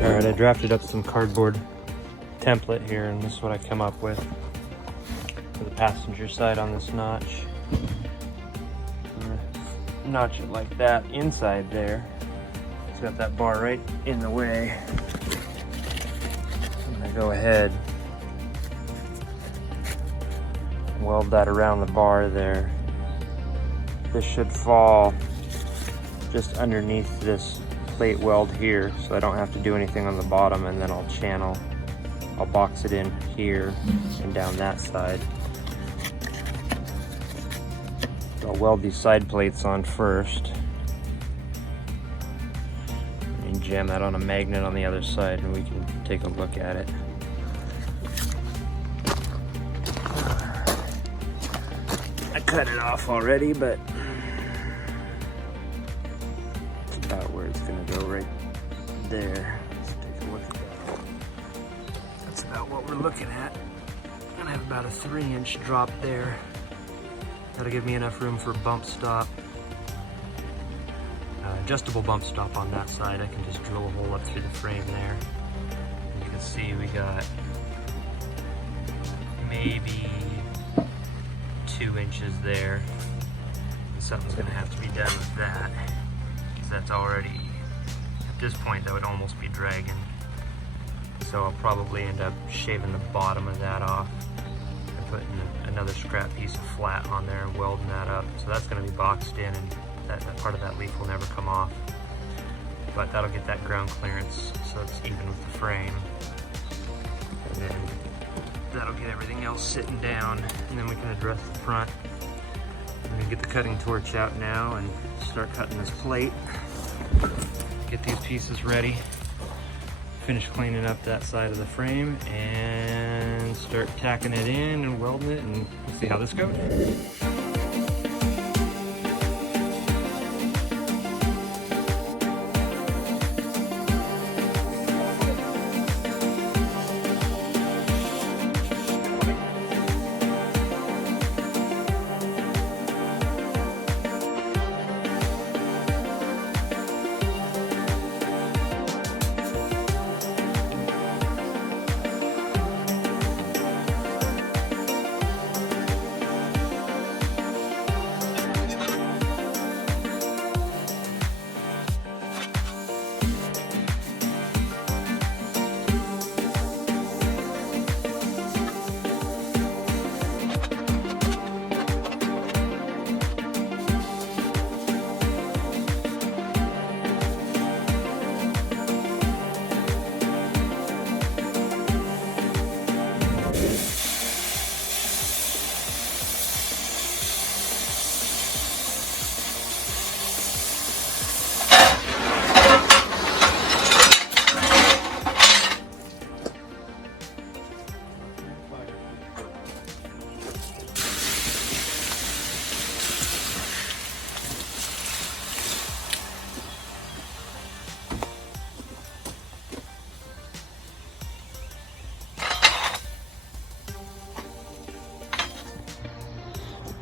All right, I drafted up some cardboard template here, and this is what I come up with for the passenger side on this notch. Notch it like that inside there. It's got that bar right in the way. I'm gonna go ahead, weld that around the bar there. This should fall just underneath this plate weld here, so I don't have to do anything on the bottom, and then I'll box it in here and down that side. I'll weld these side plates on first and jam that on a magnet on the other side, and we can take a look at it. I cut it off already, but it's about where it's gonna go, right there. Let's take a look at that. That's about what we're looking at. And I have about a 3-inch drop there. That'll give me enough room for bump stop. Adjustable bump stop on that side. I can just drill a hole up through the frame there. And you can see we got maybe 2 inches there. And something's gonna have to be done with that, because that's already, at this point, that would almost be dragging. So I'll probably end up shaving the bottom of that off and putting another scrap piece of flat on there and welding that up. So that's gonna be boxed in, and that part of that leaf will never come off. But that'll get that ground clearance so it's even with the frame. And then that'll get everything else sitting down, and then we can address the front. I'm gonna get the cutting torch out now and start cutting this plate. Get these pieces ready. Finish cleaning up that side of the frame and start tacking it in and welding it, and see how this goes.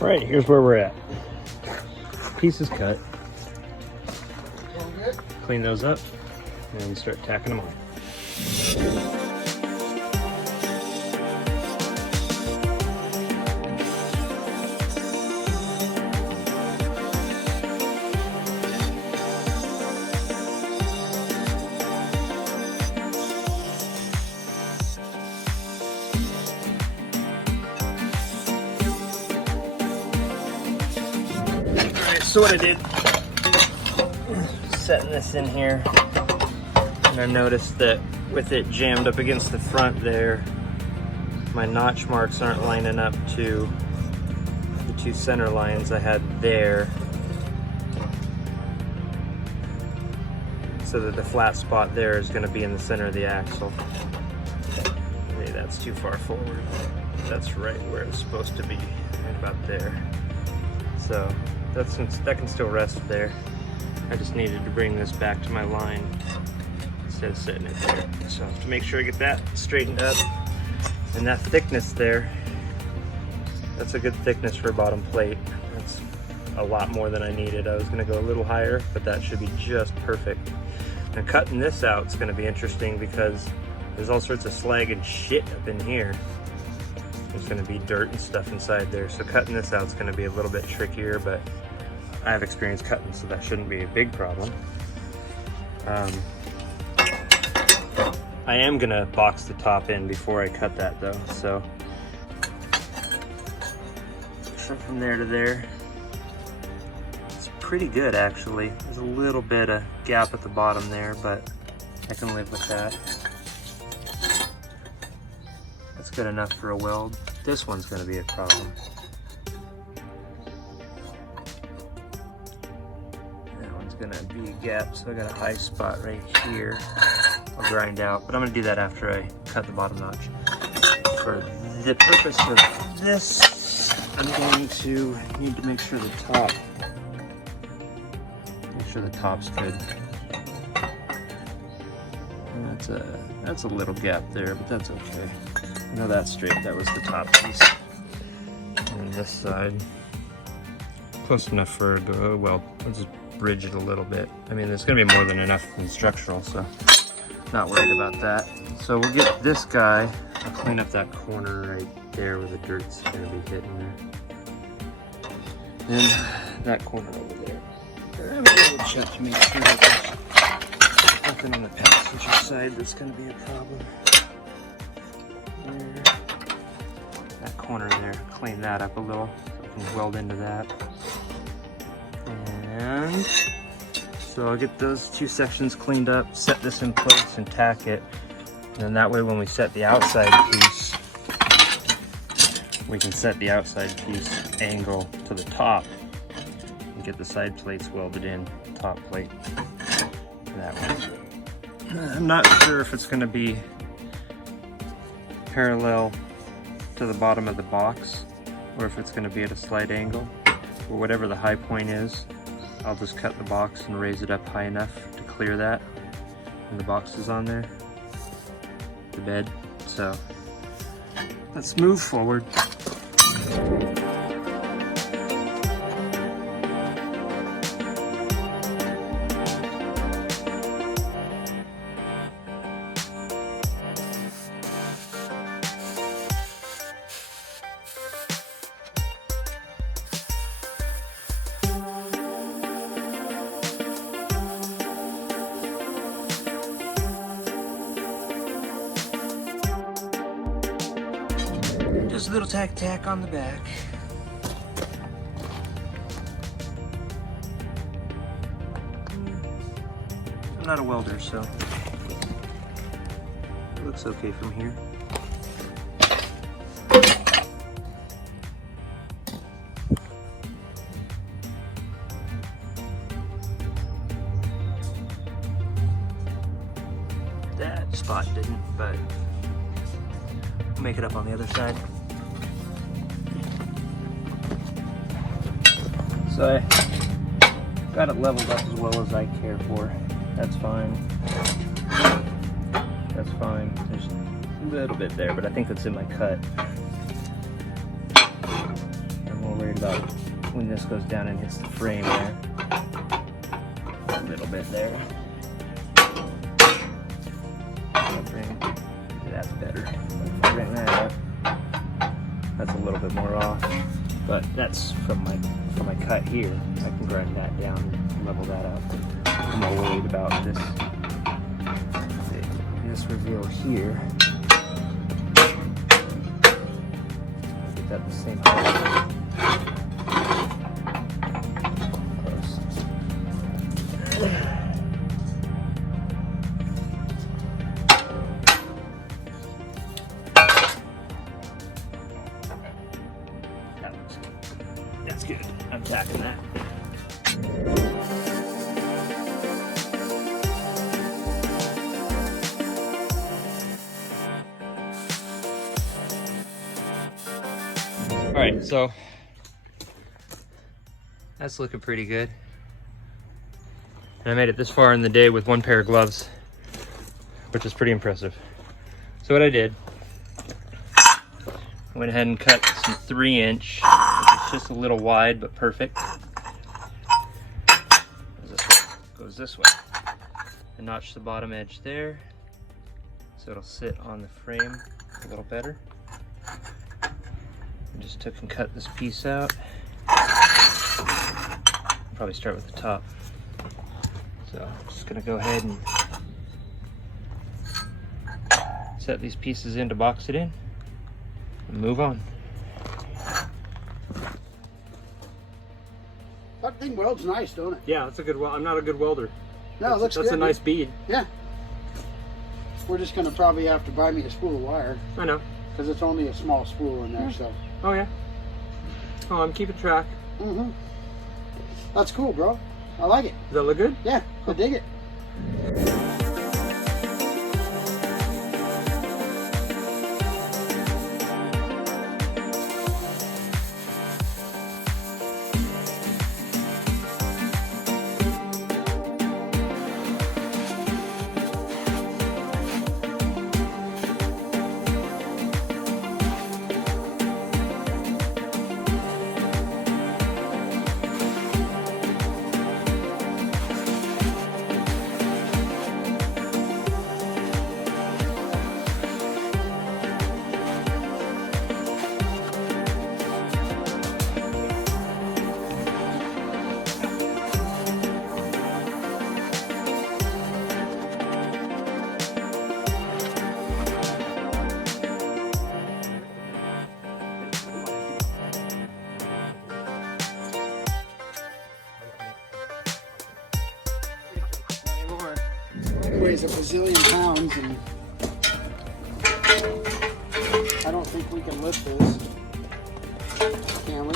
All right, here's where we're at. Pieces cut. Clean those up and start tacking them on. So what I did, setting this in here, and I noticed that with it jammed up against the front there, my notch marks aren't lining up to the 2 center lines I had there, so that the flat spot there is going to be in the center of the axle. Maybe that's too far forward. That's right where it's supposed to be, right about there. So that can still rest there. I just needed to bring this back to my line instead of setting it there. So I have to make sure I get that straightened up. And that thickness there, that's a good thickness for a bottom plate. That's a lot more than I needed. I was gonna go a little higher, but that should be just perfect. And cutting this out is going to be interesting because there's all sorts of slag and shit up in here. There's going to be dirt and stuff inside there, so cutting this out is going to be a little bit trickier, but I have experience cutting, so that shouldn't be a big problem. I am going to box the top in before I cut that though, so from there to there. Pretty good actually. There's a little bit of gap at the bottom there, but I can live with that. That's good enough for a weld. This one's going to be a problem. That one's going to be a gap, so I got a high spot right here. I'll grind out, but I'm going to do that after I cut the bottom notch. For the purpose of this, I'm going to need to make sure the top's good. And that's a little gap there, but that's okay. I know that's straight. That was the top piece. And this side, close enough for a go. Well, I'll just bridge it a little bit. I mean, there's gonna be more than enough in structural, so not worried about that. So we'll get this guy. I'll clean up that corner right there where the dirt's gonna be hitting there. And that corner over there. I'm going to check to make sure that there's nothing on the passenger side that's going to be a problem. There. That corner there, clean that up a little so I can weld into that. And so I'll get those two sections cleaned up, set this in place and tack it. And then that way when we set the outside piece, we can set the outside piece angle to the top. Get the side plates welded in, top plate, that one. I'm not sure if it's going to be parallel to the bottom of the box or if it's going to be at a slight angle, or whatever the high point is. I'll just cut the box and raise it up high enough to clear that, and the box is on there, the bed. So let's move forward. Just a little tack on the back. I'm not a welder, so it looks okay from here. That spot didn't, but we'll make it up on the other side. So I got it leveled up as well as I care for. That's fine. That's fine. There's a little bit there, but I think that's in my cut. I'm more worried about when this goes down and hits the frame there. A little bit there. That's better. If I bring that up, that's a little bit more off. But that's from my cut here. I can grind that down and level that out. I'm more worried about this reveal here. Get that the same height. That's good. I'm tacking that. All right, so that's looking pretty good. And I made it this far in the day with one pair of gloves, which is pretty impressive. So what I did, I went ahead and cut some 3-inch, which is just a little wide, but perfect. Goes this way. I notched the bottom edge there, so it'll sit on the frame a little better. I just took and cut this piece out. Probably start with the top. So I'm just gonna go ahead and set these pieces in to box it in and move on. That thing welds nice, don't it? Yeah, that's a good weld. I'm not a good welder. No, it looks good. That's a nice bead. Yeah. We're just gonna probably have to buy me a spool of wire. I know. Because it's only a small spool in there, so. Oh yeah. Oh, I'm keeping track. Mm-hmm. That's cool, bro. I like it. Does that look good? Yeah, I dig it. Weighs a bazillion pounds, and I don't think we can lift this. Can we?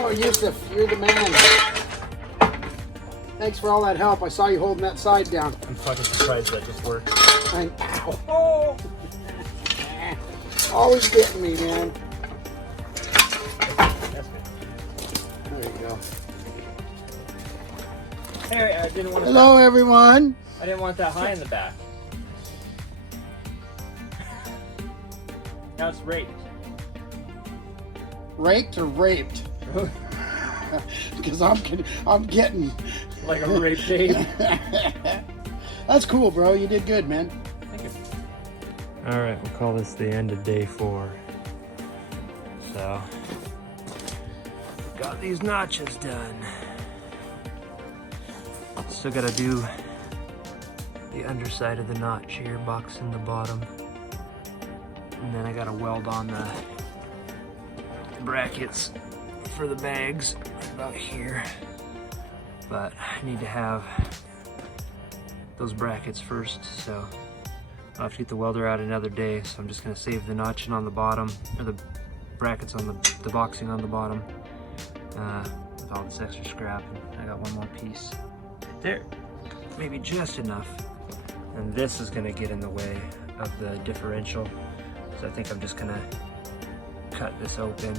Oh, Yusuf, you're the man. Thanks for all that help. I saw you holding that side down. I'm fucking surprised that just worked. Ow. Oh. Always getting me, man. That's good. There you go. Hey, I didn't want to. Hello, everyone. I didn't want that high in the back. Now it's raped. Raked or raped? Because I'm getting Like a rape babe. That's cool, bro. You did good, man. Thank you. All right, we'll call this the end of day 4. So, got these notches done. Still gotta do the underside of the notch here, boxing the bottom. And then I gotta weld on the brackets for the bags about here. But I need to have those brackets first, so I'll have to get the welder out another day. So I'm just gonna save the notching on the bottom, or the brackets on the boxing on the bottom, with all this extra scrap. And I got one more piece. There, maybe just enough. And this is gonna get in the way of the differential. So I think I'm just gonna cut this open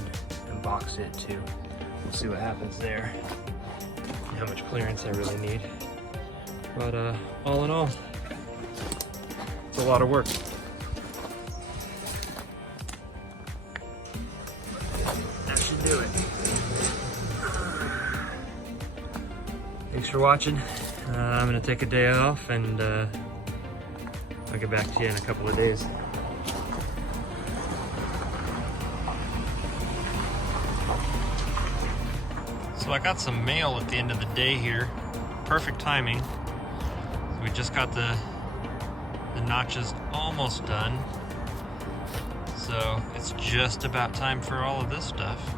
and box it too. We'll see what happens there. How much clearance I really need. But all in all, it's a lot of work. That should do it. Thanks for watching. I'm gonna take a day off, and I'll get back to you in a couple of days. So I got some mail at the end of the day here. Perfect timing. We just got the notches almost done. So it's just about time for all of this stuff.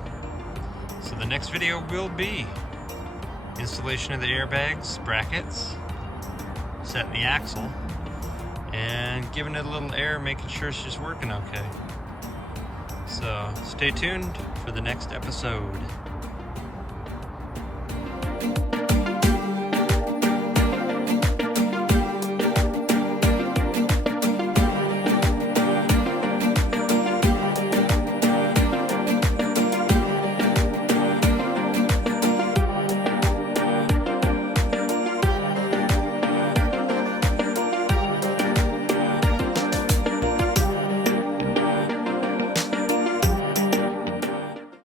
So the next video will be installation of the airbags, brackets, setting the axle, and giving it a little air, making sure it's just working okay. So stay tuned for the next episode.